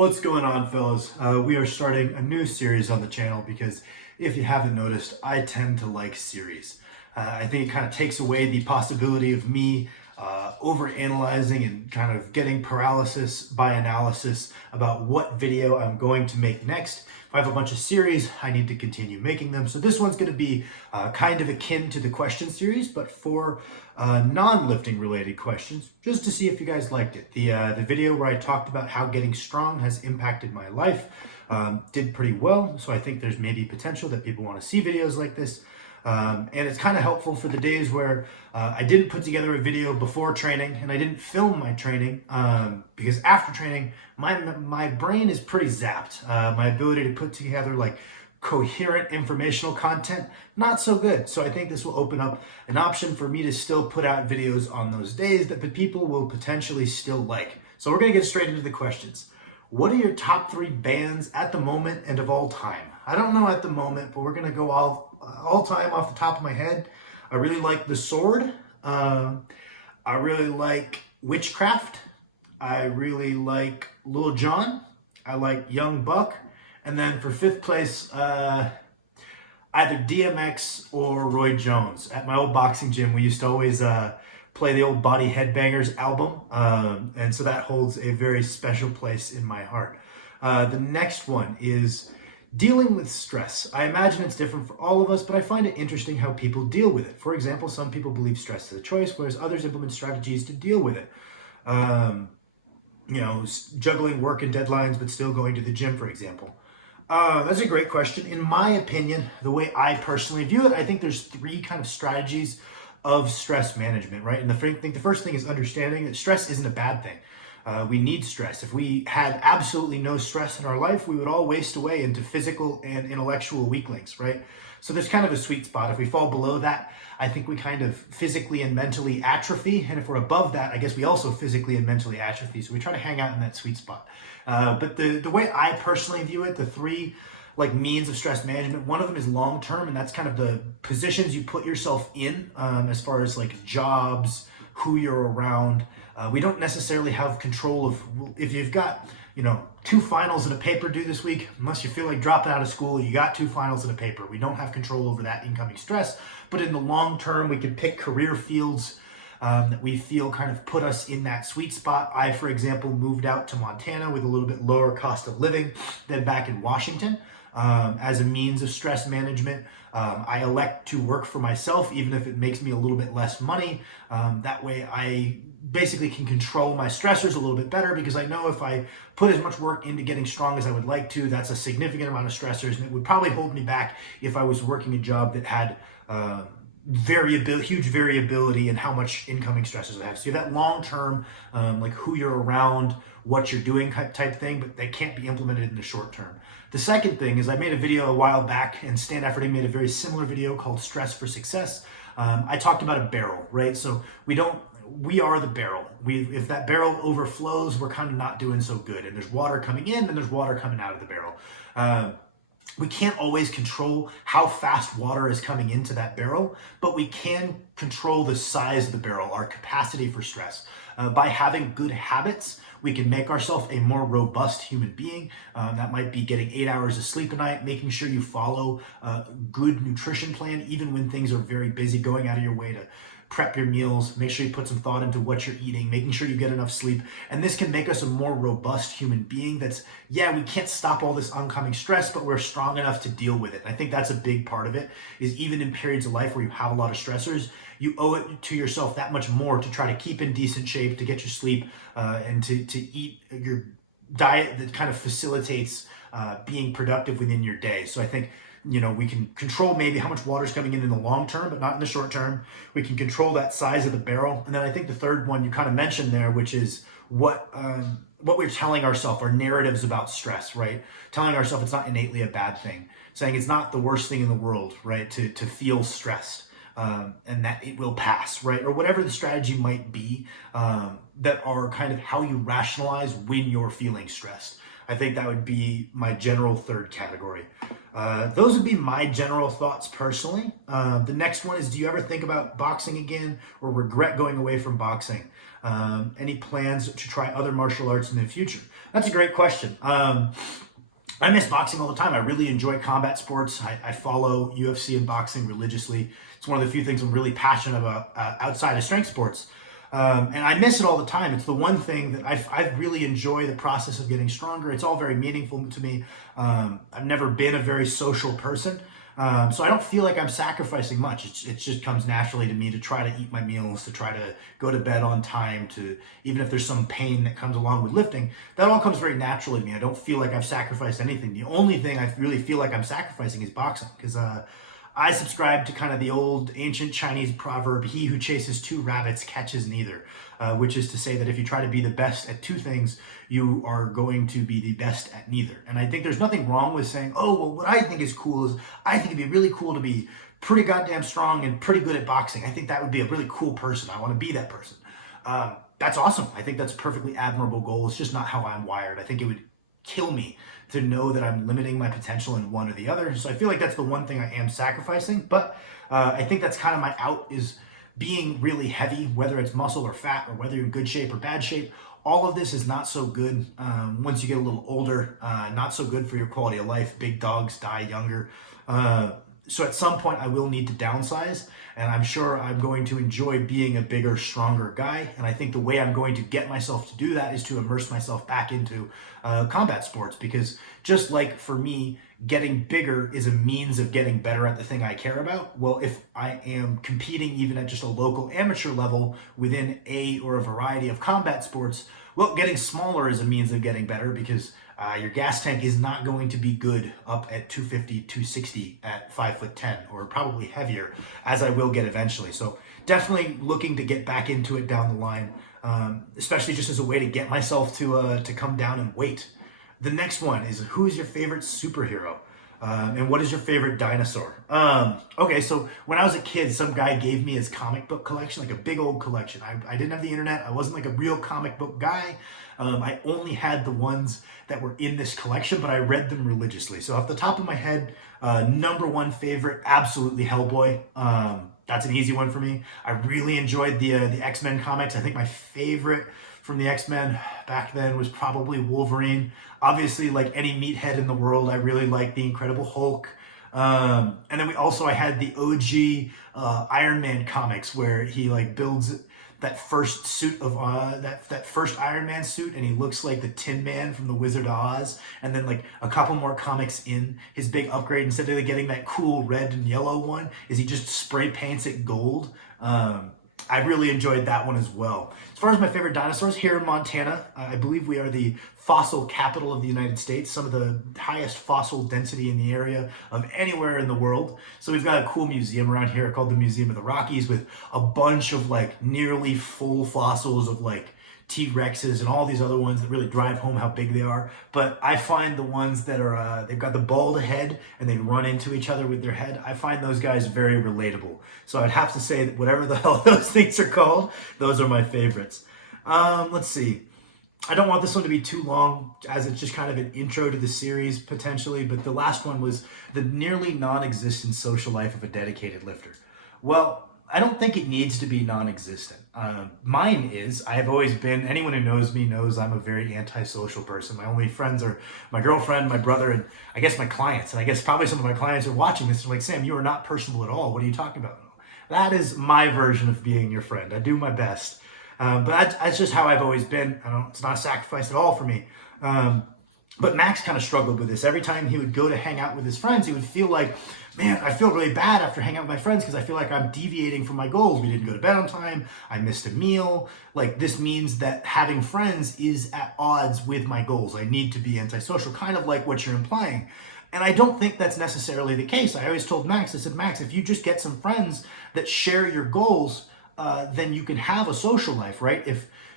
What's going on, fellas? We are starting a new series on the channel because if you haven't noticed, I tend to like series. I think it kind of takes away the possibility of me over-analyzing and kind of getting paralysis by analysis about what video I'm going to make next. If I have a bunch of series, I need to continue making them. So this one's going to be kind of akin to the question series, but for non-lifting related questions, just to see if you guys liked it. The video where I talked about how getting strong has impacted my life did pretty well. So I think there's maybe potential that people want to see videos like this. And it's kind of helpful for the days where I didn't put together a video before training and I didn't film my training because after training, my brain is pretty zapped. My ability to put together like coherent informational content, not so good. So I think this will open up an option for me to still put out videos on those days that the people will potentially still like. So we're gonna get straight into the questions. What are your top 3 bands at the moment and of all time? I don't know at the moment, but we're gonna go all time off the top of my head. I really like The Sword. I really like Witchcraft. I really like Lil Jon. I like Young Buck. And then for 5th place, either DMX or Roy Jones. At my old boxing gym, we used to always play the old Body Headbangers album. And so that holds a very special place in my heart. The next one is dealing with stress. I imagine it's different for all of us, but I find it interesting how people deal with it. For example, some people believe stress is a choice, whereas others implement strategies to deal with it. Juggling work and deadlines, but still going to the gym, for example. That's a great question. In my opinion, the way I personally view it, I think there's 3 kind of strategies of stress management, right? And I think the first thing is understanding that stress isn't a bad thing. We need stress. If we had absolutely no stress in our life, we would all waste away into physical and intellectual weaklings, right? So there's kind of a sweet spot. If we fall below that, I think we kind of physically and mentally atrophy. And if we're above that, I guess we also physically and mentally atrophy. So we try to hang out in that sweet spot. But the way I personally view it, the 3 means of stress management, one of them is long-term, and that's kind of the positions you put yourself in as far as like jobs, who you're around. We don't necessarily have control of, if you've got, 2 finals and a paper due this week, unless you feel like dropping out of school, you got 2 finals and a paper. We don't have control over that incoming stress, but in the long term, we can pick career fields that we feel kind of put us in that sweet spot. I, for example, moved out to Montana with a little bit lower cost of living than back in Washington. As a means of stress management, I elect to work for myself, even if it makes me a little bit less money. That way I basically can control my stressors a little bit better, because I know if I put as much work into getting strong as I would like to, that's a significant amount of stressors, and it would probably hold me back if I was working a job that had huge variability in how much incoming stressors I have. So you have that long-term, like who you're around, what you're doing type thing, but they can't be implemented in the short term. The second thing is I made a video a while back, and Stan Efforting made a very similar video called Stress for Success. I talked about a barrel, right? So we are the barrel. If that barrel overflows, we're kind of not doing so good. And there's water coming in and there's water coming out of the barrel. We can't always control how fast water is coming into that barrel, but we can control the size of the barrel, our capacity for stress. By having good habits, we can make ourselves a more robust human being. That might be getting 8 hours of sleep a night, making sure you follow a good nutrition plan, even when things are very busy, going out of your way to prep your meals, make sure you put some thought into what you're eating, making sure you get enough sleep. And this can make us a more robust human being we can't stop all this oncoming stress, but we're strong enough to deal with it. And I think that's a big part of it, is even in periods of life where you have a lot of stressors, you owe it to yourself that much more to try to keep in decent shape, to get your sleep, and to eat your diet that kind of facilitates being productive within your day. So I think we can control maybe how much water is coming in the long term, but not in the short term. We can control that size of the barrel. And then I think the third one you kind of mentioned there, which is what we're telling ourselves, our narratives about stress, right? Telling ourselves it's not innately a bad thing, saying it's not the worst thing in the world, right? To feel stressed. and that it will pass, right? Or whatever the strategy might be, that are kind of how you rationalize when you're feeling stressed. I think that would be my general third category. Those would be my general thoughts personally. The next one is, do you ever think about boxing again or regret going away from boxing? Any plans to try other martial arts in the future? That's a great question. I miss boxing all the time. I really enjoy combat sports. I follow UFC and boxing religiously. It's one of the few things I'm really passionate about outside of strength sports. And I miss it all the time. It's the one thing that I really enjoy the process of getting stronger. It's all very meaningful to me. I've never been a very social person. So I don't feel like I'm sacrificing much. It just comes naturally to me to try to eat my meals, to try to go to bed on time, to even if there's some pain that comes along with lifting, that all comes very naturally to me. I don't feel like I've sacrificed anything. The only thing I really feel like I'm sacrificing is boxing, because I subscribe to kind of the old ancient Chinese proverb, he who chases two rabbits catches neither, which is to say that if you try to be the best at two things, you are going to be the best at neither. And I think there's nothing wrong with saying, oh, well, what I think is cool is I think it'd be really cool to be pretty goddamn strong and pretty good at boxing. I think that would be a really cool person. I want to be that person. That's awesome. I think that's a perfectly admirable goal. It's just not how I'm wired. I think it would kill me to know that I'm limiting my potential in one or the other. So I feel like that's the one thing I am sacrificing. But I think that's kind of my out, is being really heavy, whether it's muscle or fat, or whether you're in good shape or bad shape. All of this is not so good once you get a little older, not so good for your quality of life. Big dogs die younger. So at some point I will need to downsize, and I'm sure I'm going to enjoy being a bigger, stronger guy. And I think the way I'm going to get myself to do that is to immerse myself back into combat sports, because just like for me, getting bigger is a means of getting better at the thing I care about. Well, if I am competing even at just a local amateur level within a or a variety of combat sports, well, getting smaller is a means of getting better, because your gas tank is not going to be good up at 250, 260 at 5'10", or probably heavier, as I will get eventually. So definitely looking to get back into it down the line, especially just as a way to get myself to come down in weight. The next one is, who is your favorite superhero? And what is your favorite dinosaur? Okay, so when I was a kid, some guy gave me his comic book collection, like a big old collection. I didn't have the internet. I wasn't like a real comic book guy. I only had the ones that were in this collection, but I read them religiously. So off the top of my head, number one favorite, absolutely Hellboy. That's an easy one for me. I really enjoyed the X-Men comics. I think my favorite from the X-Men back then was probably Wolverine. Obviously, like any meathead in the world, I really liked the Incredible Hulk. And then I had the OG Iron Man comics, where he like builds that first suit of that first Iron Man suit, and he looks like the Tin Man from the Wizard of Oz. And then like a couple more comics in, his big upgrade, instead of getting that cool red and yellow one, is he just spray paints it gold. I really enjoyed that one as well. As far as my favorite dinosaurs, here in Montana, I believe we are the fossil capital of the United States, some of the highest fossil density in the area of anywhere in the world. So we've got a cool museum around here called the Museum of the Rockies, with a bunch of like nearly full fossils of like T-Rexes and all these other ones that really drive home how big they are. But I find the ones that are, they've got the bald head and they run into each other with their head, I find those guys very relatable. So I'd have to say that whatever the hell those things are called, those are my favorites. Let's see. I don't want this one to be too long, as it's just kind of an intro to the series potentially, but the last one was the nearly non-existent social life of a dedicated lifter. Well, I don't think it needs to be non-existent. Mine is, I have always been, anyone who knows me knows I'm a very antisocial person. My only friends are my girlfriend, my brother, and I guess my clients. And I guess probably some of my clients are watching this. They're like, Sam, you are not personable at all. What are you talking about? That is my version of being your friend. I do my best. But that's just how I've always been. It's not a sacrifice at all for me. But Max kind of struggled with this. Every time he would go to hang out with his friends, he would feel like, man, I feel really bad after hanging out with my friends, because I feel like I'm deviating from my goals. We didn't go to bed on time. I missed a meal. Like, this means that having friends is at odds with my goals. I need to be antisocial, kind of like what you're implying. And I don't think that's necessarily the case. I always told Max, I said, Max, if you just get some friends that share your goals, then you can have a social life, right?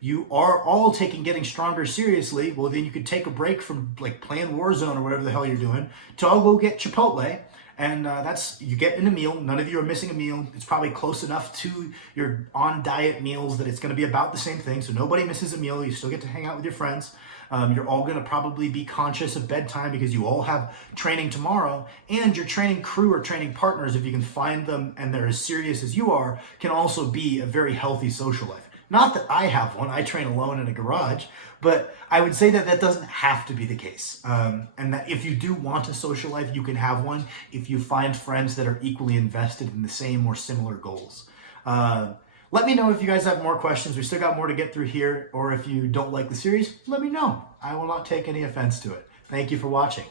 you are all taking getting stronger seriously, well, then you could take a break from like playing Warzone or whatever the hell you're doing to all go get Chipotle. And that's, you get in a meal. None of you are missing a meal. It's probably close enough to your on diet meals that it's going to be about the same thing. So nobody misses a meal. You still get to hang out with your friends. You're all going to probably be conscious of bedtime because you all have training tomorrow, and your training crew or training partners, if you can find them and they're as serious as you are, can also be a very healthy social life. Not that I have one, I train alone in a garage, but I would say that that doesn't have to be the case. And that if you do want a social life, you can have one if you find friends that are equally invested in the same or similar goals. Let me know if you guys have more questions. We still got more to get through here, or if you don't like the series, let me know. I will not take any offense to it. Thank you for watching.